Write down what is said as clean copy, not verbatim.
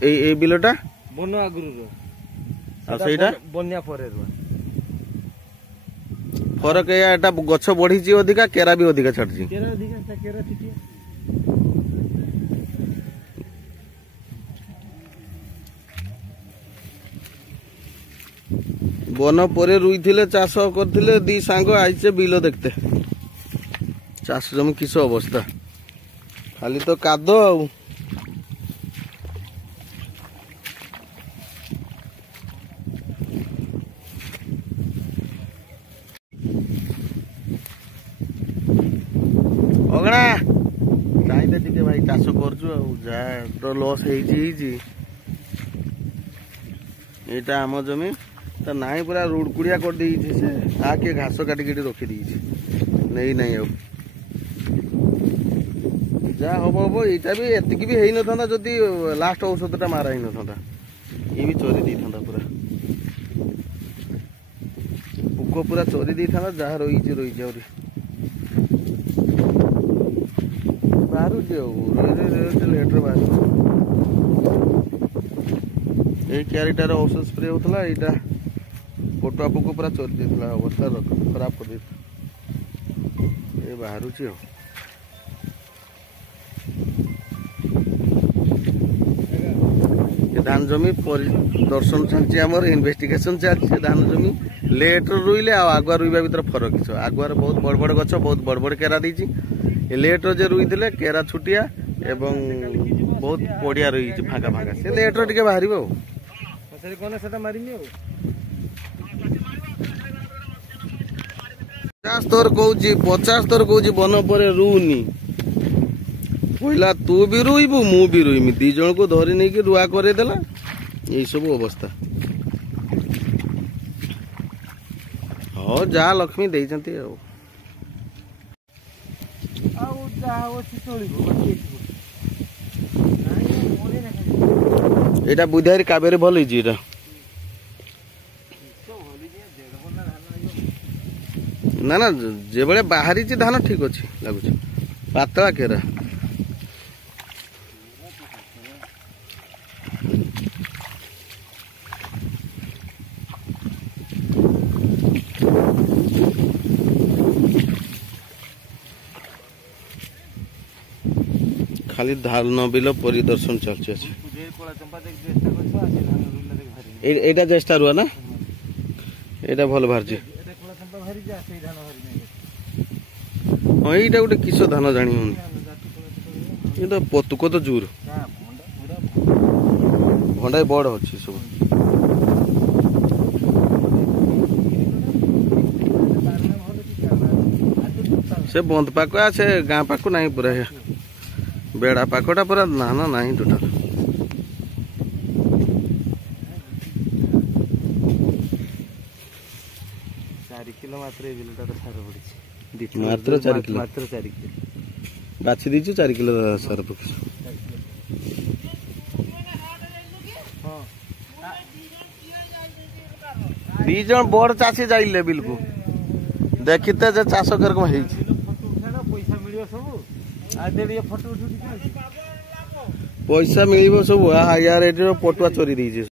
ए बिलटा बन आगुरु सेटा बन्या परे फरक एटा गछ बढ़ी अधिका केरा भी अधिका छाड़ी केरा अधिका केरा छिटिया बन पर रुई थे चाष करते दी सांग आईचे बिल देखते चाष जमी किस अवस्था खाली तो काद अगणा चाहिए टे भाई चाष कर लस होटा आम जमी तो नाई पूरा रुड़कुड़िया कर देइछे से आके घास काटिक रखी नहीं नहीं अब जा हम हम यहाँ भी एतिक भी हो ना जदि लास्ट औषधटा मारा ही ना ये भी चोरी दी था पूरा पुक पूरा चोरी दी था जहाँ रही रही बाहर लेटर बाहर ये क्यारिटार औषध स्प्रे होता यहाँ पटुआ पोक पूरा चोरी देता अवस्था खराब कर बाहर धान जमी दर्शन चलती आम इन्वेस्टिगेशन चलती धान जमी लेट रुईले आगुआ रुईबा भर फरक किस आगुआ बहुत बड़ बड़ गछ बहुत बड़ बड़ केरा दी लेट जे रुई थे केरा छुटिया एवं बहुत पड़िया रही फाँका फाँका से लेट टे बाहर तोर कौच 50 तोर कौच बन पर रुनी पहला तू भी रुईबू मु भी रुईमी दी जन को धरी नहीं कि रुआ करदेला यही सब अवस्था हाँ जा लक्ष्मी देइचंती एटा बुधारी काबेरे भल होइछि ना ना जे बळे बाहरी धान ठीक अच्छे लगुच पातला केरा खाली धान बिल परिदर्शन चलছে एटा चेष्टा रुआ ना एटा भल बाहर हाँ यहीटा गोटे किस धान जानी होनी ये तो पतुक तो जोर भंडा बड़ अच्छी सब से बंद पाक से गाँ पाक ना पूरा बेड़ा पाखटा पूरा नाना नहीं टोटाल मात्र 4 किलो बाछी दी 4 किलो सार पक दी जन बड़ चाषी जाइले बिल्कुल देखते जे चाष कर पैसा मिल सब यार पटुआ चोरी दी